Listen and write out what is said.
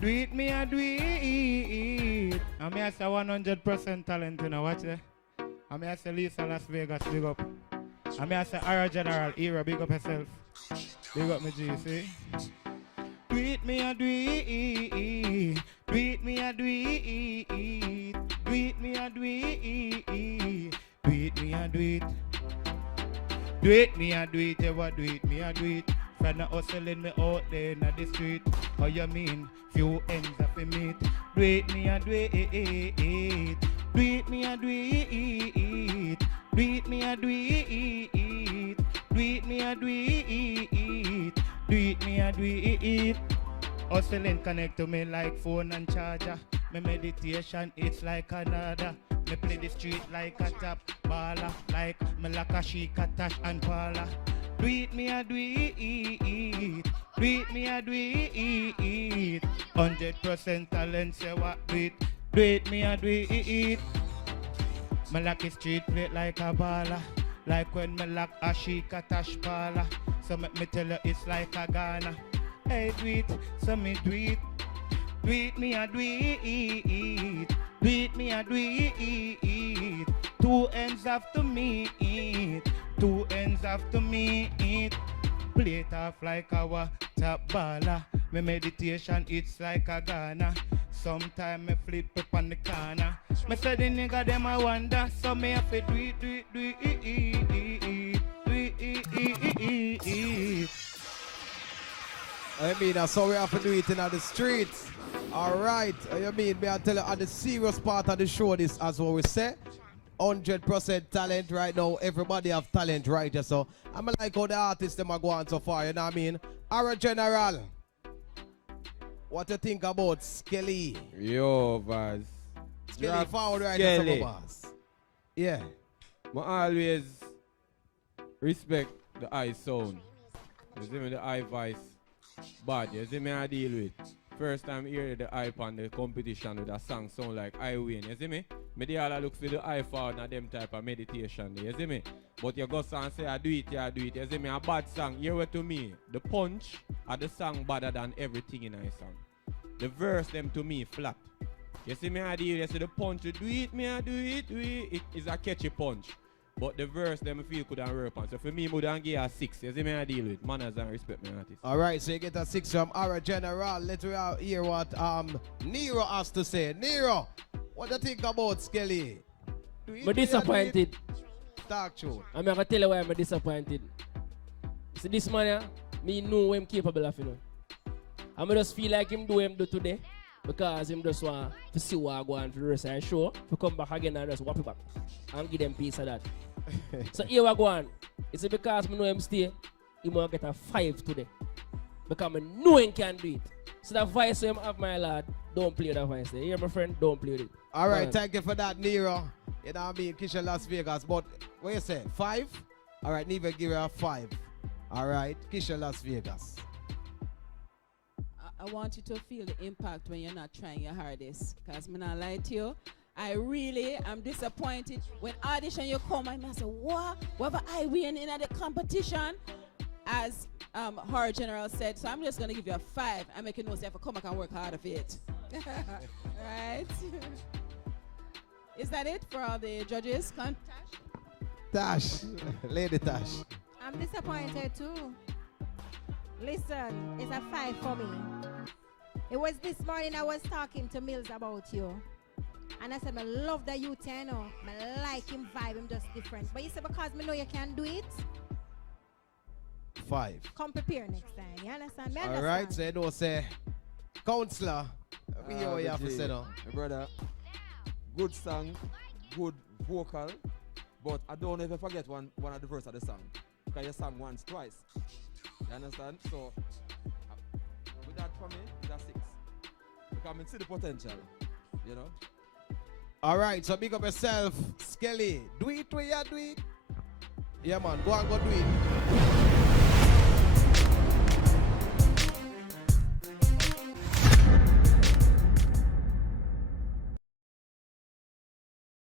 Do it, me a do it. And me I say 100% talent, you know, watch it. And me I say Lisa Las Vegas, big up. And me I say Ara General, Era, big up yourself. Big up me G, see? Do it, me a do it. Do it, me a do it. Do it, me a do it. Do it, me a do it. Do it, me a do it, ever do it, me a do it. Friend a hustling me out there in the street. How you mean? Few ends of a meet. Do it, me a do it. Do it, me a do it. Do it, me a do it. Do it, me a do it. Do it, me a do it. Hustling connect to me like phone and charger. My meditation, it's like another. Me play the street like a top baller. Like me like a Shika, Tash and Paula. Do it, me a do it. Do it, me a do it. 100% talent, say what do it. Do it, me a do it. Me like a street plate like a baller. Like when me like a Shika, Tash, Paula. So make me tell you it's like a Ghana. Hey, do it, so me do it. Do it, me a do it. Do it, me a do it. Two ends have to meet. Two ends have to meet. Play it off like our top baller. My meditation, it's like a Ghana. Sometime me flip up on the corner. Me say the nigga them I wonder. So me have to do it, do it, do it. Do it. I mean, that's how we have to do it in the streets. Alright, I mean, me I tell you, at the serious part of the show, this as what we say. 100% talent right now. Everybody have talent right here. So I'm like how the artists them are going so far, you know what I mean? Our General, what you think about Skellee? Yo, Vaz. Skellee forward right now, some of us. Yeah. I always respect the eye sound. You see me, the eye voice. But you see me, I deal with. First time hear the hype on the competition with a song sound like I win. You see me? Me dey all look for the eye forward and them type of meditation. You see me? But you go and say I do it, yeah, I do it. You see me? A bad song. Hear what to me? The punch of the song better than everything in a song. The verse them to me flat. You see me? I deal. You see the punch. You do it, me I do it, do it. It is a catchy punch. But the verse them feel could have work on. So for me, I would give a 6. You see me, I deal with manners and respect my artist. Alright, so you get a 6 from our General. Let's hear what Nero has to say. Nero, what do you think about Skellee? I'm disappointed. Talk true. I'm going to tell you why I'm disappointed. See this man here, me know what I'm capable of, you know. I just feel like him do what him do today. Because him just want to see what I go on for the rest of the show. To come back again and just whop it back. And give them piece of that. So here we go on. It's because I know him stay, he might get a 5 today. Because I know him can do it. So that voice him have, my lad, don't play that voice there. You hear my friend? Don't play with it. Alright, thank you for that, Nero. You know what I mean? Kisha Las Vegas. But what you say? 5? Alright, Neva give her a 5. Alright, Kisha Las Vegas. I want you to feel the impact when you're not trying your hardest. Because I'm not lie to you. I really am disappointed. When audition you come and I say, what? Whatever I win in the competition? As her general said, so I'm just going to give you a 5. I make you know say if I come back and work hard for it. Right? Is that it for all the judges? Tash, Lady Tash. I'm disappointed too. Listen, it's a 5 for me. It was this morning I was talking to Mills about you. And I said, I love the youth, you know. I like him vibe, him just different. But you said, because I know you can do it. 5. Come prepare next time. You understand? Me understand. Alright, so you know, say, counselor, we hear what you have to say now. My brother, good song, good vocal, but I don't ever forget one of the verse of the song. Because you sang once, twice. You understand? So, with that for me, it's a 6. Because I see the potential, you know? Alright, so big up yourself, Skellee. Do it where you do it. Yeah, man, go and go do it.